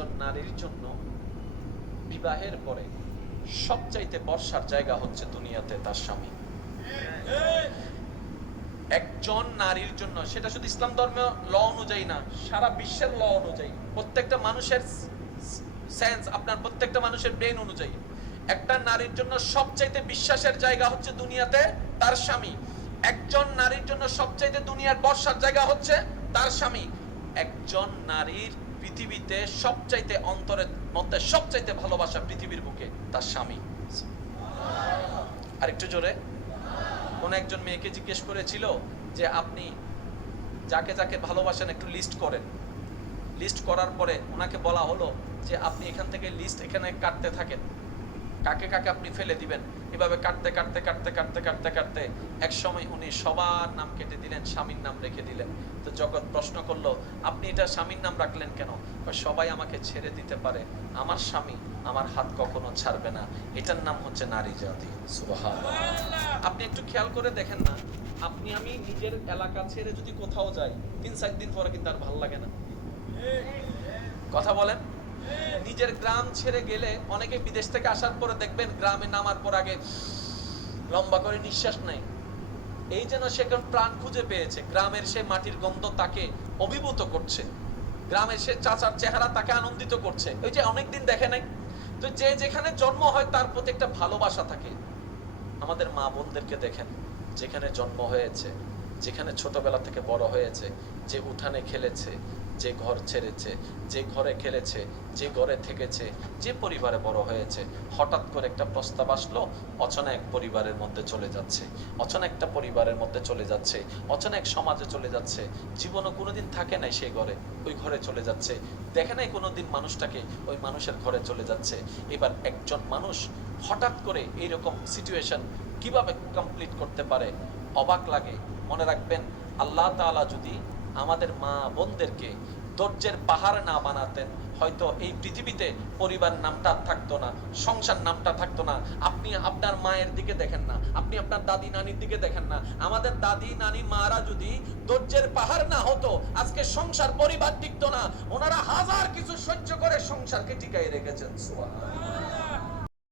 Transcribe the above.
একজন নারীর জন্য বিবাহের পরে সবচাইতে বর্ষার জায়গা হচ্ছে দুনিয়াতে তার স্বামী। একজন নারীর জন্য, সেটা শুধু ইসলাম ধর্মীয় ল অনুযায়ী না, সারা বিশ্বের ল অনুযায়ী, প্রত্যেকটা মানুষের সেন্স, আপনার প্রত্যেকটা মানুষের ব্রেন অনুযায়ী, একটা নারীর জন্য সবচাইতে বিশ্বাসের জায়গা হচ্ছে দুনিয়াতে তার স্বামী। একজন নারীর জন্য সবচাইতে দুনিয়ার বর্ষার জায়গা হচ্ছে তার স্বামী। একজন নারীর পৃথিবীতে সবচাইতে অন্তরের মধ্যে সবচাইতে ভালোবাসা পৃথিবীর বুকে তার স্বামী। আরেকটু জোরে। কোন একজন মেয়েকে জিজ্ঞেস করেছিল যে আপনি যাকে যাকে ভালোবাসেন একটু লিস্ট করেন। লিস্ট করার পরে ওনাকে বলা হলো যে আপনি এখান থেকে লিস্ট এখানে কাটতে থাকেন, কাকে কাকে আপনি ফেলে দিবেন। এভাবে কাটতে কাটতে কাটতে কাটতে কাটতে কাটতে এক সময় উনি সবার নাম কেটে দিলেন, স্বামীর নাম রেখে দিলেন। তো জগৎ প্রশ্ন করলো, আপনি এটা স্বামীর নাম রাখলেন কেন? সবাই আমাকে ছেড়ে দিতে পারে, আমার স্বামী আমার হাত কখনো ছাড়বে না, এটার নাম হচ্ছে নারী জাতি। সুবহানাল্লাহ। আপনি একটু খেয়াল করে দেখেন না, আপনি আমি নিজের এলাকা ছেড়ে যদি কোথাও যাই, 3-4 দিন পরে কিন্তু আর ভালো লাগে না। কথা বলেন। নিজের গ্রাম ছেড়ে গেলে, অনেকে বিদেশ থেকে আসার পরে দেখবেন গ্রামে নামার পর আগে লম্বা করে নিঃশ্বাস নেয়, এই যেন সে কোন প্রাণ খুঁজে পেয়েছে। গ্রামের সে মাটির গন্ধ তাকে অভিভূত করছে, গ্রামের সে চাচার চেহারা তাকে আনন্দিত করছে। ওই যে অনেকদিন দেখে নাই, তো যে যেখানে জন্ম হয় তার প্রতি একটা ভালোবাসা থাকে। আমাদের মা বোনদেরকে দেখেন, যেখানে জন্ম হয়েছে, যেখানে ছোটবেলা থেকে বড় হয়েছে, যে উঠানে খেলেছে, যে ঘর ছেড়েছে, যে ঘরে খেলেছে, যে ঘরে থেকেছে, যে পরিবারে বড় হয়েছে, হঠাৎ করে একটা প্রস্তাব আসলো, অচেনা এক পরিবারের মধ্যে চলে যাচ্ছে, অচেনা একটা পরিবারের মধ্যে চলে যাচ্ছে, অচেনা এক সমাজে চলে যাচ্ছে। জীবনও কোনোদিন থাকে নাই সেই ঘরে, ওই ঘরে চলে যাচ্ছে। দেখে নাই কোনোদিন মানুষটাকে, ওই মানুষের ঘরে চলে যাচ্ছে। এবার একজন মানুষ হঠাৎ করে এইরকম সিচুয়েশন কিভাবে কমপ্লিট করতে পারে, অবাক লাগে। মনে রাখবেন, আল্লাহ তাআলা যদি আমাদের মা বোনদেরকে ধৈর্যের পাহাড় না বানাতেন, হয়তো এই পৃথিবীতে পরিবার নামটা থাকতো না, সংসার নামটা থাকতো না। আপনি আপনার মায়ের দিকে দেখেন না, আপনি আপনার দাদি নানির দিকে দেখেন না। আমাদের দাদি নানি মারা যদি ধৈর্যের পাহাড় না হতো, আজকে সংসার পরিবার টিকতো না। ওনারা হাজার কিছু সহ্য করে সংসারকে টিকাই রেখেছেন। সুবহানাল্লাহ।